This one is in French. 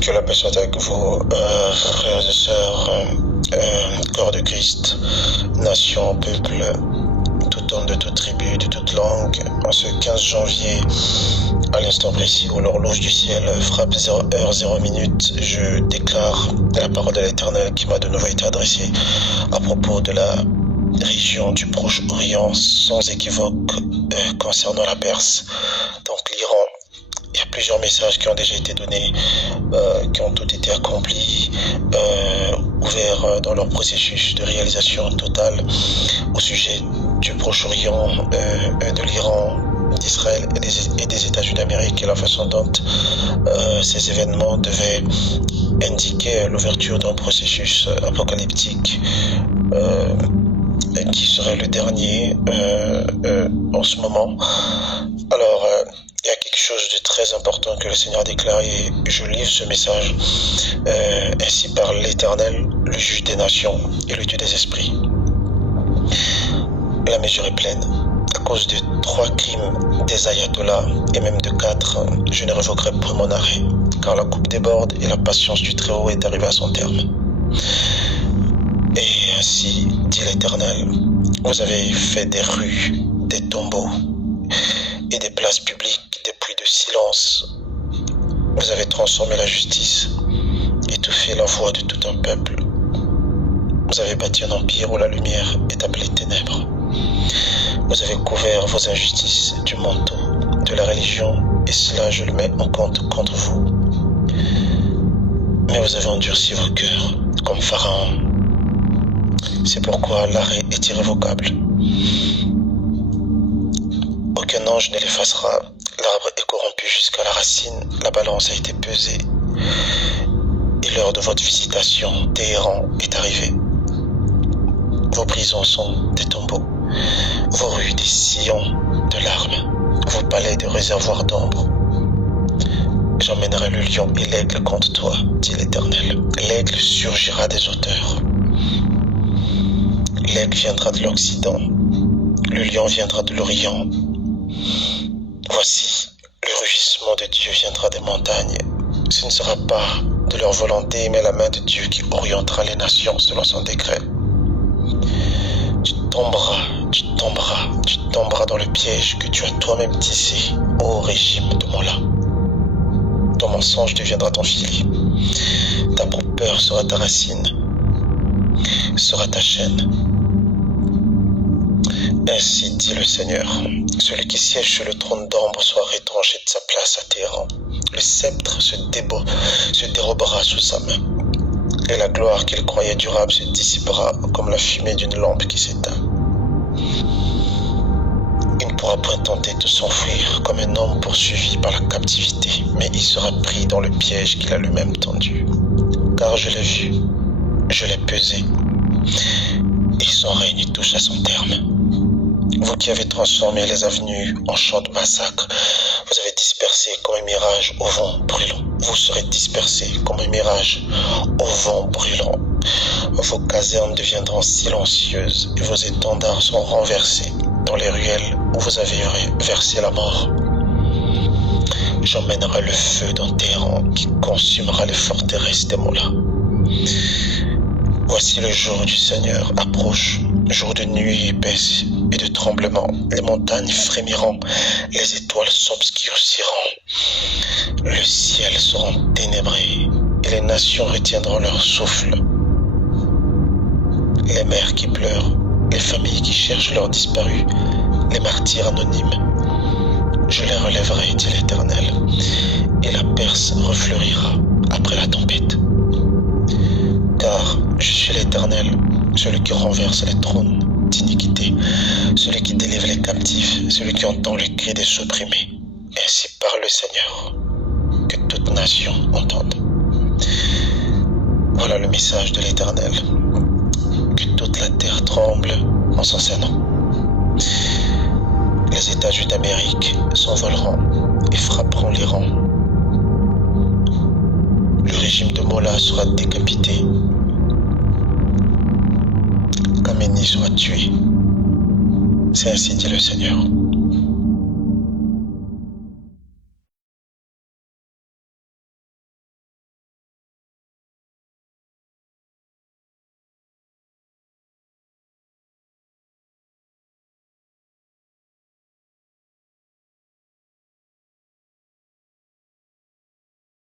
Que la paix soit avec vous, frères et sœurs, corps de Christ, nation, peuple, tout homme de toute tribu, de toute langue, en ce 15 janvier, à l'instant précis où l'horloge du ciel frappe 0h, 0 minute, je déclare la parole de l'Éternel qui m'a de nouveau été adressée à propos de la région du Proche-Orient, sans équivoque, concernant la Perse, donc l'Iran. Il y a plusieurs messages qui ont déjà été donnés, qui ont tous été accomplis, ouverts dans leur processus de réalisation totale au sujet du Proche-Orient, de l'Iran, d'Israël et des États-Unis d'Amérique, et la façon dont ces événements devaient indiquer l'ouverture d'un processus apocalyptique qui serait le dernier en ce moment. Alors, il y a quelque chose de très important que le Seigneur a déclaré. Je livre ce message. Ainsi parle l'Éternel, le juge des nations et le Dieu des esprits. La mesure est pleine. À cause de 3 crimes des ayatollahs et même de 4, je ne révoquerai point mon arrêt, car la coupe déborde et la patience du Très-Haut est arrivée à son terme. Et ainsi dit l'Éternel, vous avez fait des rues, des tombeaux et des places publiques, des puits de silence. Vous avez transformé la justice, étouffé la voix de tout un peuple. Vous avez bâti un empire où la lumière est appelée ténèbres. Vous avez couvert vos injustices du manteau de la religion, et cela je le mets en compte contre vous. Mais vous avez endurci vos cœurs comme Pharaon. C'est pourquoi l'arrêt est irrévocable. Aucun ange ne l'effacera. L'arbre est corrompu jusqu'à la racine. La balance a été pesée. Et l'heure de votre visitation, Téhéran, est arrivée. Vos prisons sont des tombeaux. Vos rues des sillons de larmes. Vos palais des réservoirs d'ombre. J'emmènerai le lion et l'aigle contre toi, dit l'Éternel. L'aigle surgira des hauteurs. L'aigle viendra de l'Occident. Le lion viendra de l'Orient. Voici, le rugissement de Dieu viendra des montagnes. Ce ne sera pas de leur volonté, mais la main de Dieu qui orientera les nations selon son décret. Tu tomberas dans le piège que tu as toi-même tissé, ô régime de Mola. Ton mensonge deviendra ton filet. Ta propre peur sera ta racine, sera ta chaîne. Ainsi dit le Seigneur, celui qui siège sur le trône d'ombre soit retranché de sa place à Téhéran. Le sceptre se dérobera sous sa main, et la gloire qu'il croyait durable se dissipera comme la fumée d'une lampe qui s'éteint. Il ne pourra point tenter de s'enfuir comme un homme poursuivi par la captivité, mais il sera pris dans le piège qu'il a lui-même tendu. Car je l'ai vu, je l'ai pesé, et son règne touche à son terme. Vous qui avez transformé les avenues en champs de massacre, vous avez dispersé comme un mirage au vent brûlant. Vous serez dispersés comme un mirage au vent brûlant. Vos casernes deviendront silencieuses et vos étendards seront renversés dans les ruelles où vous avez versé la mort. J'emmènerai le feu dans Téhéran qui consumera les forteresses des Mollahs. Voici le jour du Seigneur approche, jour de nuit épaisse et de tremblement. Les montagnes frémiront, les étoiles s'obscurciront, le ciel sera ténébré et les nations retiendront leur souffle. Les mères qui pleurent, les familles qui cherchent leurs disparus, les martyrs anonymes, je les relèverai, dit l'Éternel, et la Perse refleurira après la tempête. Car je suis l'Éternel, celui qui renverse les trônes d'iniquité, celui qui délivre les captifs, celui qui entend le cri des opprimés. Ainsi parle le Seigneur, que toute nation entende. Voilà le message de l'Éternel, que toute la terre tremble en son sein. Les États-Unis d'Amérique s'envoleront et frapperont l'Iran. Le régime de Mola sera décapité. Khamenei sera tué. C'est ainsi dit le Seigneur.